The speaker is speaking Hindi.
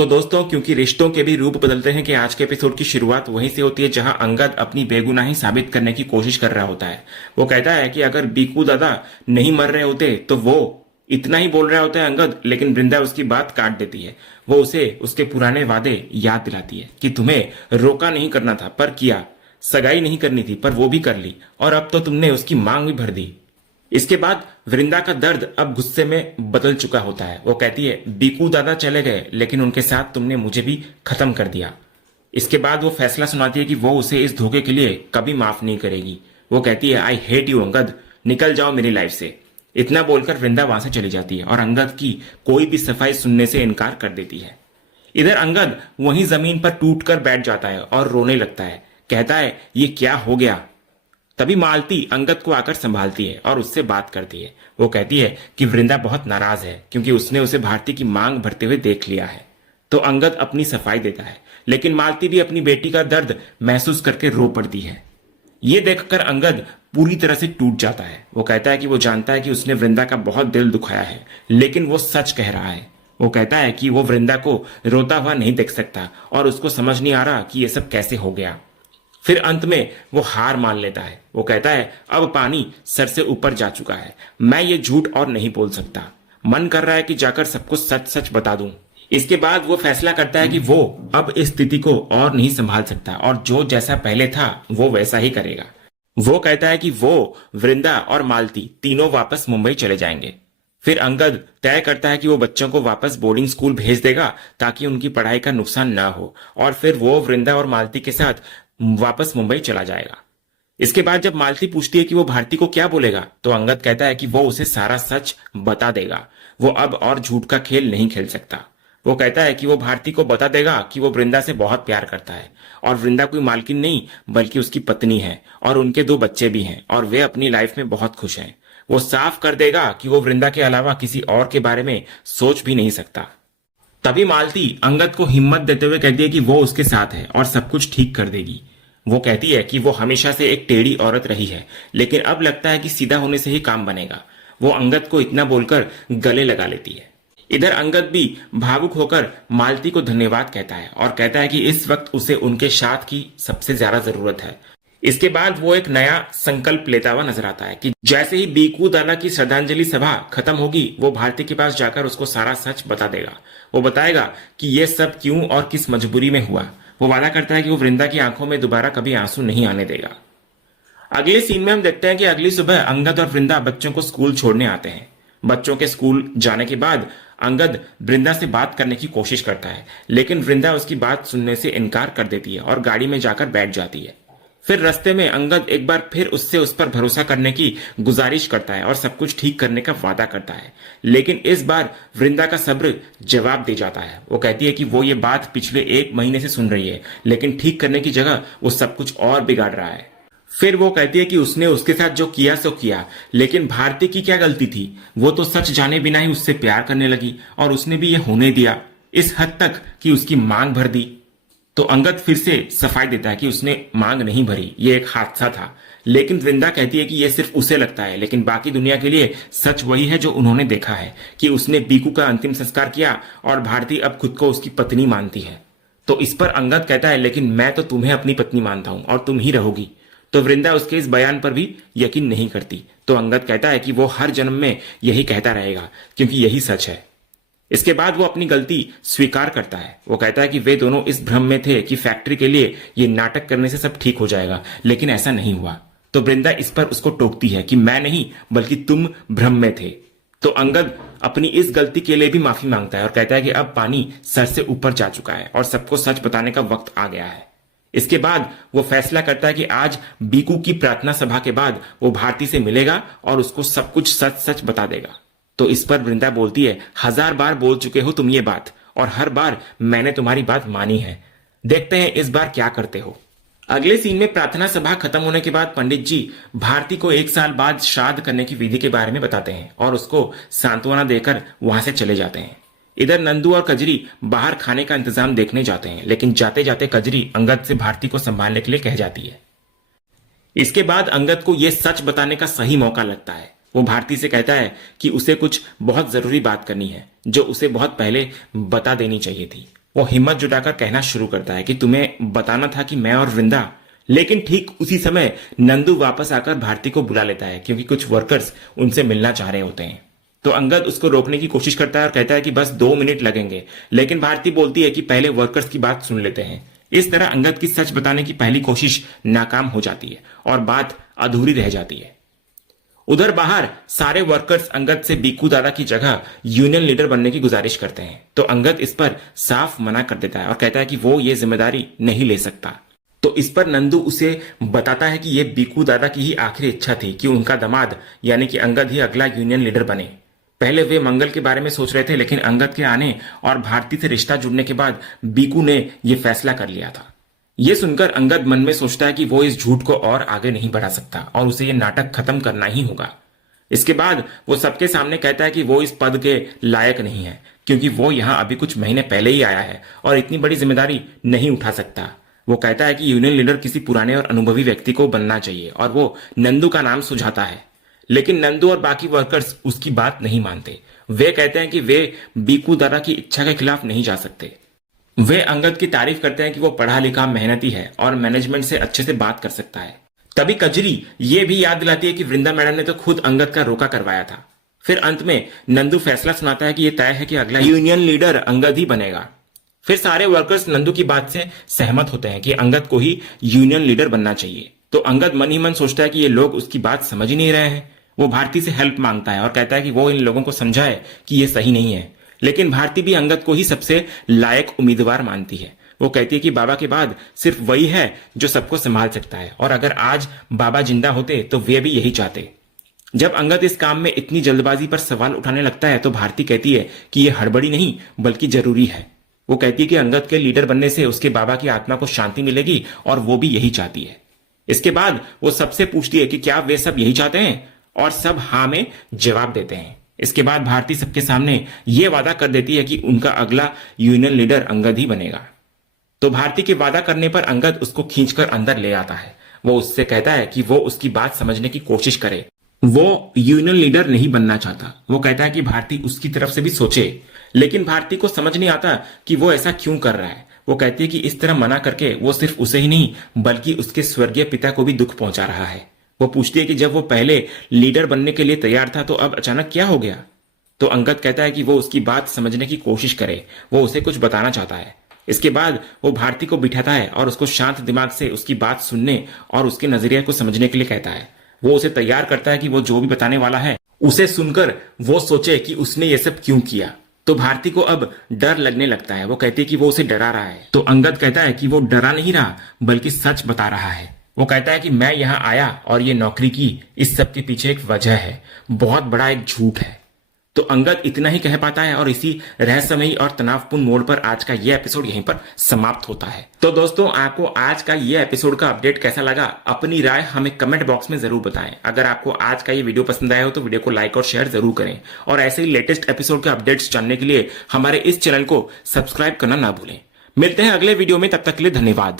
तो दोस्तों, क्योंकि रिश्तों के भी रूप बदलते हैं कि आज के एपिसोड की शुरुआत वहीं से होती है जहां अंगद अपनी बेगुनाही साबित करने की कोशिश कर रहा होता है। वो कहता है कि अगर बीकू दादा नहीं मर रहे होते तो वो इतना ही बोल रहा होता है अंगद, लेकिन वृंदा उसकी बात काट देती है। वो उसे उसके पुराने वादे याद दिलाती है कि तुम्हें रोका नहीं करना था पर किया, सगाई नहीं करनी थी पर वो भी कर ली, और अब तो तुमने उसकी मांग भी भर दी। इसके बाद वृंदा का दर्द अब गुस्से में बदल चुका होता है। वो कहती है, बीकू दादा चले गए लेकिन उनके साथ तुमने मुझे भी खत्म कर दिया। इसके बाद वो फैसला सुनाती है कि वो उसे इस धोखे के लिए कभी माफ नहीं करेगी। वो कहती है, आई हेट यू अंगद, निकल जाओ मेरी लाइफ से। इतना बोलकर वृंदा वहां से चली जाती है और अंगद की कोई भी सफाई सुनने से इनकार कर देती है। इधर अंगद वहीं जमीन पर टूटकर बैठ जाता है और रोने लगता है। कहता है, ये क्या हो गया। तभी मालती अंगद को आकर संभालती है और उससे बात करती है। वो कहती है कि वृंदा बहुत नाराज है क्योंकि उसने उसे भारती की मांग भरते हुए देख लिया है। तो अंगद अपनी सफाई देता है, लेकिन मालती भी अपनी बेटी का दर्द महसूस करके रो पड़ती है। ये देखकर अंगद पूरी तरह से टूट जाता है। वो कहता है कि वो जानता है कि उसने वृंदा का बहुत दिल दुखाया है, लेकिन वो सच कह रहा है। वो कहता है कि वो वृंदा को रोता हुआ नहीं देख सकता और उसको समझ नहीं आ रहा कि ये सब कैसे हो गया। फिर अंत में वो हार मान लेता है। वो कहता है, अब पानी सर से ऊपर जा चुका है, मैं ये झूठ और नहीं बोल सकता। मन कर रहा है कि जाकर सबको सच सच बता दूं। इसके बाद वो फैसला करता है कि वो अब इस स्थिति को और नहीं संभाल सकता और जो जैसा पहले था वो वैसा ही करेगा। वो कहता है कि वो, वृंदा और मालती तीनों वापस मुंबई चले जाएंगे। फिर अंगद तय करता है कि वो बच्चों को वापस बोर्डिंग स्कूल भेज देगा ताकि उनकी पढ़ाई का नुकसान ना हो, और फिर वो वृंदा और मालती के साथ वापस मुंबई चला जाएगा। इसके बाद जब मालती पूछती है कि वो भारती को क्या बोलेगा, तो अंगद कहता है कि वो उसे सारा सच बता देगा। वो अब और झूठ का खेल नहीं खेल सकता। वो कहता है कि वो भारती को बता देगा कि वो वृंदा से बहुत प्यार करता है और वृंदा कोई मालकिन नहीं बल्कि उसकी पत्नी है और उनके 2 बच्चे भी हैं और वे अपनी लाइफ में बहुत खुश हैं। वो साफ कर देगा कि वो वृंदा के अलावा किसी और के बारे में सोच भी नहीं सकता। तभी मालती अंगद को हिम्मत देते हुए कहती है कि वो उसके साथ है और सब कुछ ठीक कर देगी। वो कहती है कि वो हमेशा से एक टेढ़ी औरत रही है, लेकिन अब लगता है कि सीधा होने से ही काम बनेगा। वो अंगद को इतना बोलकर गले लगा लेती है। इधर अंगद भी भावुक होकर मालती को धन्यवाद कहता है और कहता है कि इस वक्त उसे उनके साथ की सबसे ज्यादा जरूरत है। इसके बाद वो एक नया संकल्प लेता हुआ नजर आता है कि जैसे ही बीकू दादा की श्रद्धांजलि सभा खत्म होगी, वो भारती के पास जाकर उसको सारा सच बता देगा। वो बताएगा कि ये सब क्यों और किस मजबूरी में हुआ। वो वादा करता है कि वो वृंदा की आंखों में दोबारा कभी आंसू नहीं आने देगा। अगले सीन में हम देखते हैं कि अगली सुबह अंगद और वृंदा बच्चों को स्कूल छोड़ने आते हैं। बच्चों के स्कूल जाने के बाद अंगद वृंदा से बात करने की कोशिश करता है, लेकिन वृंदा उसकी बात सुनने से इनकार कर देती है और गाड़ी में जाकर बैठ जाती है। फिर रास्ते में अंगद एक बार फिर उससे उस पर भरोसा करने की गुजारिश करता है और सब कुछ ठीक करने का वादा करता है, लेकिन इस बार वृंदा का सब्र जवाब दे जाता है। वो कहती है कि वो ये बात पिछले 1 महीने से सुन रही है, लेकिन ठीक करने की जगह वो सब कुछ और बिगाड़ रहा है। फिर वो कहती है कि उसने उसके साथ जो किया सो किया, लेकिन भारती की क्या गलती थी। वो तो सच जाने बिना ही उससे प्यार करने लगी और उसने भी ये होने दिया, इस हद तक कि उसकी मांग भर दी। तो अंगद फिर से सफाई देता है कि उसने मांग नहीं भरी, ये एक हादसा था। लेकिन वृंदा कहती है कि यह सिर्फ उसे लगता है, लेकिन बाकी दुनिया के लिए सच वही है जो उन्होंने देखा है कि उसने बीकू का अंतिम संस्कार किया और भारती अब खुद को उसकी पत्नी मानती है। तो इस पर अंगद कहता है, लेकिन मैं तो तुम्हें अपनी पत्नी मानता हूं और तुम ही रहोगी। तो वृंदा उसके इस बयान पर भी यकीन नहीं करती। तो अंगद कहता है कि वो हर जन्म में यही कहता रहेगा क्योंकि यही सच है। इसके बाद वो अपनी गलती स्वीकार करता है। वो कहता है कि वे दोनों इस भ्रम में थे कि फैक्ट्री के लिए ये नाटक करने से सब ठीक हो जाएगा, लेकिन ऐसा नहीं हुआ। तो वृंदा इस पर उसको टोकती है कि मैं नहीं बल्कि तुम भ्रम में थे। तो अंगद अपनी इस गलती के लिए भी माफी मांगता है और कहता है कि अब पानी सर से ऊपर जा चुका है और सबको सच बताने का वक्त आ गया है। इसके बाद वो फैसला करता है कि आज बीकू की प्रार्थना सभा के बाद वो भारती से मिलेगा और उसको सब कुछ सच सच बता देगा। तो इस पर वृंदा बोलती है, 1000 बार बोल चुके हो तुम ये बात और हर बार मैंने तुम्हारी बात मानी है। देखते हैं इस बार क्या करते हो। अगले सीन में प्रार्थना सभा खत्म होने के बाद पंडित जी भारती को 1 साल बाद श्राद्ध करने की विधि के बारे में बताते हैं और उसको सांत्वना देकर वहां से चले जाते हैं। इधर नंदू और कजरी बाहर खाने का इंतजाम देखने जाते हैं, लेकिन जाते जाते कजरी अंगद से भारती को संभालने के लिए कह जाती है। इसके बाद अंगद को यह सच बताने का सही मौका लगता है। वो भारती से कहता है कि उसे कुछ बहुत जरूरी बात करनी है जो उसे बहुत पहले बता देनी चाहिए थी। वो हिम्मत जुटाकर कहना शुरू करता है कि तुम्हें बताना था कि मैं और वृंदा। लेकिन ठीक उसी समय नंदू वापस आकर भारती को बुला लेता है क्योंकि कुछ वर्कर्स उनसे मिलना चाह रहे होते हैं। तो अंगद उसको रोकने की कोशिश करता है और कहता है कि बस 2 मिनट लगेंगे, लेकिन भारती बोलती है कि पहले वर्कर्स की बात सुन लेते हैं। इस तरह अंगद की सच बताने की पहली कोशिश नाकाम हो जाती है और बात अधूरी रह जाती है। उधर बाहर सारे वर्कर्स अंगद से बीकू दादा की जगह यूनियन लीडर बनने की गुजारिश करते हैं, तो अंगद इस पर साफ मना कर देता है और कहता है कि वो ये जिम्मेदारी नहीं ले सकता। तो इस पर नंदू उसे बताता है कि यह बीकू दादा की ही आखिरी इच्छा थी कि उनका दामाद यानी कि अंगद ही अगला यूनियन लीडर बने। पहले वे मंगल के बारे में सोच रहे थे, लेकिन अंगद के आने और भारती से रिश्ता जुड़ने के बाद बीकू ने यह फैसला कर लिया था। यह सुनकर अंगद मन में सोचता है कि वो इस झूठ को और आगे नहीं बढ़ा सकता और उसे यह नाटक खत्म करना ही होगा। इसके बाद वो सबके सामने कहता है कि वो इस पद के लायक नहीं है क्योंकि वो यहां अभी कुछ महीने पहले ही आया है और इतनी बड़ी जिम्मेदारी नहीं उठा सकता। वो कहता है कि यूनियन लीडर किसी पुराने और अनुभवी व्यक्ति को बनना चाहिए और वो नंदू का नाम सुझाता है। लेकिन नंदू और बाकी वर्कर्स उसकी बात नहीं मानते। वे कहते हैं कि वे बीकू दादा की इच्छा के खिलाफ नहीं जा सकते। वे अंगद की तारीफ करते हैं कि वो पढ़ा लिखा मेहनती है और मैनेजमेंट से अच्छे से बात कर सकता है। तभी कजरी ये भी याद दिलाती है कि वृंदा मैडम ने तो खुद अंगद का रोका करवाया था। फिर अंत में नंदू फैसला सुनाता है कि यह तय है कि अगला यूनियन लीडर अंगद ही बनेगा। फिर सारे वर्कर्स नंदू की बात से सहमत होते हैं कि अंगद को ही यूनियन लीडर बनना चाहिए। तो अंगद मन ही मन सोचता है कि ये लोग उसकी बात समझ ही नहीं रहे हैं। वो भारती से हेल्प मांगता है और कहता है कि वो इन लोगों को समझाए कि ये सही नहीं है। लेकिन भारती भी अंगद को ही सबसे लायक उम्मीदवार मानती है। वो कहती है कि बाबा के बाद सिर्फ वही है जो सबको संभाल सकता है और अगर आज बाबा जिंदा होते तो वे भी यही चाहते। जब अंगद इस काम में इतनी जल्दबाजी पर सवाल उठाने लगता है तो भारती कहती है कि यह हड़बड़ी नहीं बल्कि जरूरी है। वो कहती है कि अंगद के लीडर बनने से उसके बाबा की आत्मा को शांति मिलेगी और वो भी यही चाहती है। इसके बाद वो सबसे पूछती है कि क्या वे सब यही चाहते हैं और सब हाँ में जवाब देते हैं। इसके बाद भारती सबके सामने ये वादा कर देती है कि उनका अगला यूनियन लीडर अंगद ही बनेगा। तो भारती के वादा करने पर अंगद उसको खींचकर अंदर ले आता है। वो उससे कहता है कि वो उसकी बात समझने की कोशिश करे। वो यूनियन लीडर नहीं बनना चाहता। वो कहता है कि भारती उसकी तरफ से भी सोचे, लेकिन भारती को समझ नहीं आता कि वो ऐसा क्यों कर रहा है। वो कहती है कि इस तरह मना करके वो सिर्फ उसे ही नहीं बल्कि उसके स्वर्गीय पिता को भी दुख पहुंचा रहा है। वो पूछती है कि जब वो पहले लीडर बनने के लिए तैयार था तो अब अचानक क्या हो गया। तो अंगद कहता है कि वो उसकी बात समझने की कोशिश करे, वो उसे कुछ बताना चाहता है। इसके बाद वो भारती को बिठाता है और उसको शांत दिमाग से उसकी बात सुनने और उसके नजरिए को समझने के लिए कहता है। वो उसे तैयार करता है कि वो जो भी बताने वाला है उसे सुनकर वो सोचे कि उसने ये सब क्यों किया। तो भारती को अब डर लगने लगता है। वो कहती है कि वो उसे डरा रहा है। तो अंगद कहता है कि वो डरा नहीं रहा बल्कि सच बता रहा है। वो कहता है कि मैं यहां आया और ये नौकरी की, इस सब के पीछे एक वजह है, बहुत बड़ा एक झूठ है। तो अंगद इतना ही कह पाता है और इसी रहस्यमयी और तनावपूर्ण मोड़ पर आज का यह एपिसोड यहीं पर समाप्त होता है। तो दोस्तों, आपको आज का यह एपिसोड का अपडेट कैसा लगा, अपनी राय हमें कमेंट बॉक्स में जरूर बताएं। अगर आपको आज का ये वीडियो पसंद आया हो तो वीडियो को लाइक और शेयर जरूर करें और ऐसे ही लेटेस्ट एपिसोड के अपडेट्स जानने के लिए हमारे इस चैनल को सब्सक्राइब करना ना भूलें। मिलते हैं अगले वीडियो में, तब तक के लिए धन्यवाद।